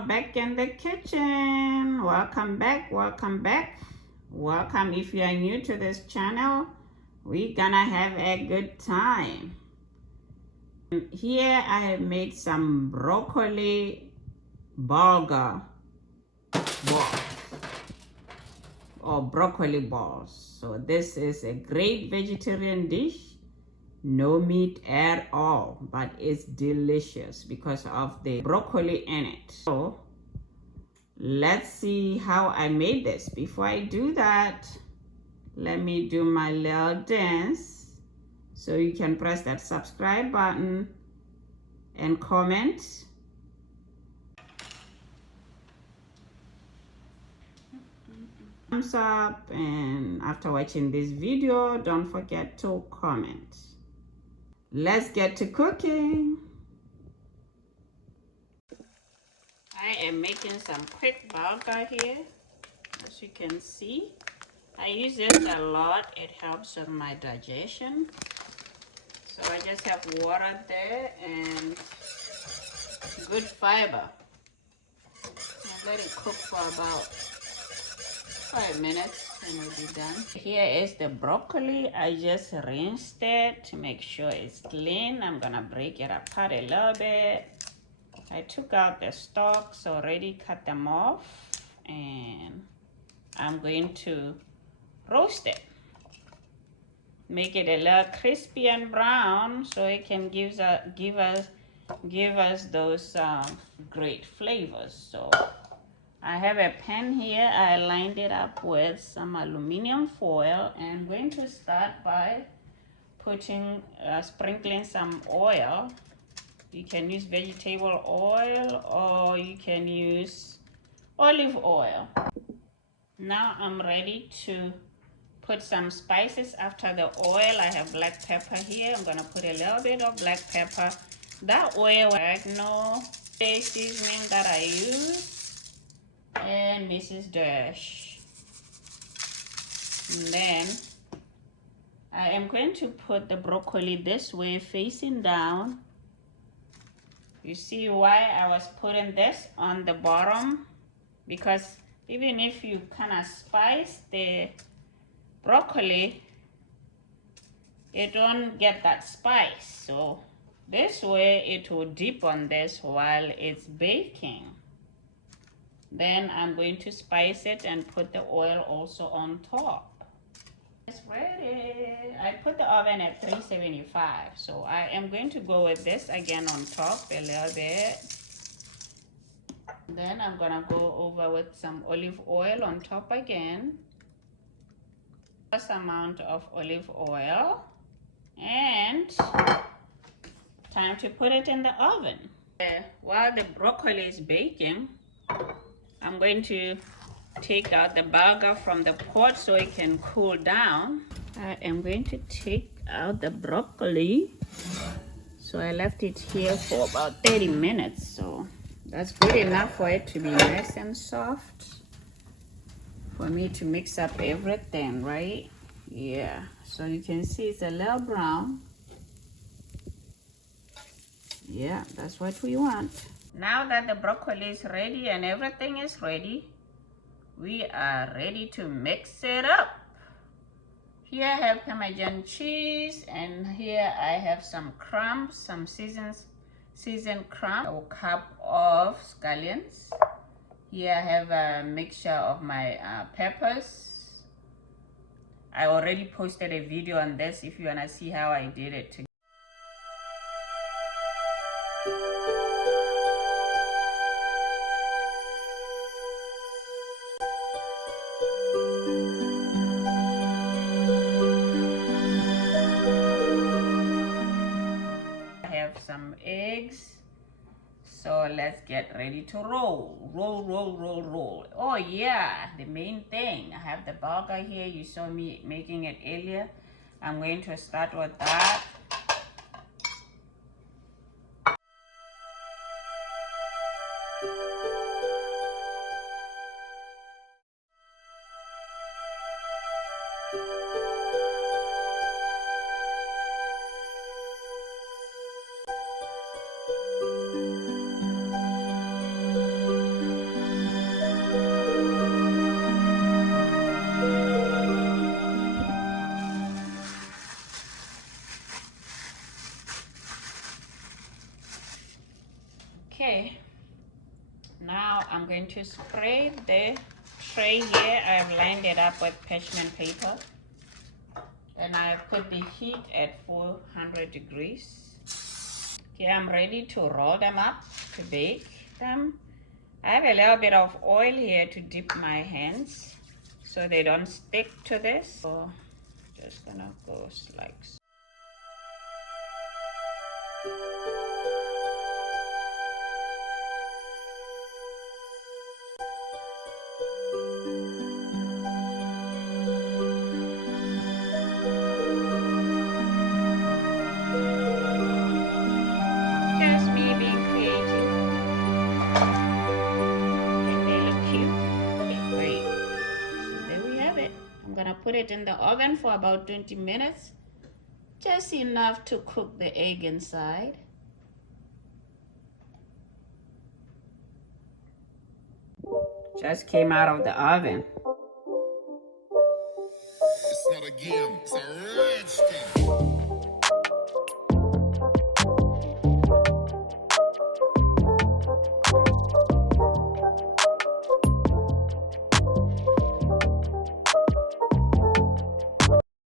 back in the kitchen. Welcome back, welcome back. Welcome if you are new to this channel. We're gonna have a good time. Here I have made some broccoli bulgur balls or broccoli balls. So this is a great vegetarian dish. No meat at all, but it's delicious because of the broccoli in it. So let's see how I made this. Before I do that, let me do my little dance. So you can press that subscribe button and comment. Thumbs up, and after watching this video, don't forget to comment. Let's get to cooking. I am making some quick bulgur here. As you can see, I use this a lot. It helps with my digestion. So I just have water there and good fiber. I'll let it cook for about 5 minutes and we'll be done. Here is the broccoli. I just rinsed it to make sure it's clean. I'm gonna break it apart a little bit. I took out the stalks already, cut them off, and I'm going to roast it. Make it a little crispy and brown so it can give us those great flavors. So I have a pan here. I lined it up with some aluminum foil, and I'm going to start by putting sprinkling some oil. You can use vegetable oil or you can use olive oil. Now I'm ready to put some spices after the oil. I have black pepper here. I'm gonna put a little bit of black pepper. That oil, oregano, seasoning that I use, and Mrs. Dash. And then I am going to put the broccoli this way, facing down. You see why I was putting this on the bottom? Because even if you kind of spice the broccoli, it don't get that spice. So this way it will dip on this while it's baking. Then I'm going to spice it and put the oil also on top. It's ready. I put the oven at 375. So I am going to go with this again on top a little bit. Then I'm gonna go over with some olive oil on top again. This amount of olive oil. And time to put it in the oven. While the broccoli is baking, I'm going to take out the bulgur from the pot so it can cool down. I am going to take out the broccoli. So I left it here for about 30 minutes. So that's good enough for it to be nice and soft. For me to mix up everything, right? Yeah. So you can see it's a little brown. Yeah, that's what we want. Now that the broccoli is ready and everything is ready, we are ready to mix it up. Here I have Parmesan cheese, and here I have some crumbs, some seasoned crumb, a cup of scallions. Here I have a mixture of my peppers. I already posted a video on this if you wanna see how I did it. Some eggs. So let's get ready to roll. Roll. Oh yeah, the main thing. I have the bulgur here. You saw me making it earlier. I'm going to start with that. Okay, now I'm going to spray the tray here. I've lined it up with parchment paper, and I've put the heat at 400 degrees. Okay, I'm ready to roll them up to bake them. I have a little bit of oil here to dip my hands so they don't stick to this. So just gonna go like so. Just me being creative. And they look cute. Okay, great. So there we have it. I'm gonna put it in the oven for about 20 minutes. Just enough to cook the egg inside. Just came out of the oven. It's not a game, it's a rich thing.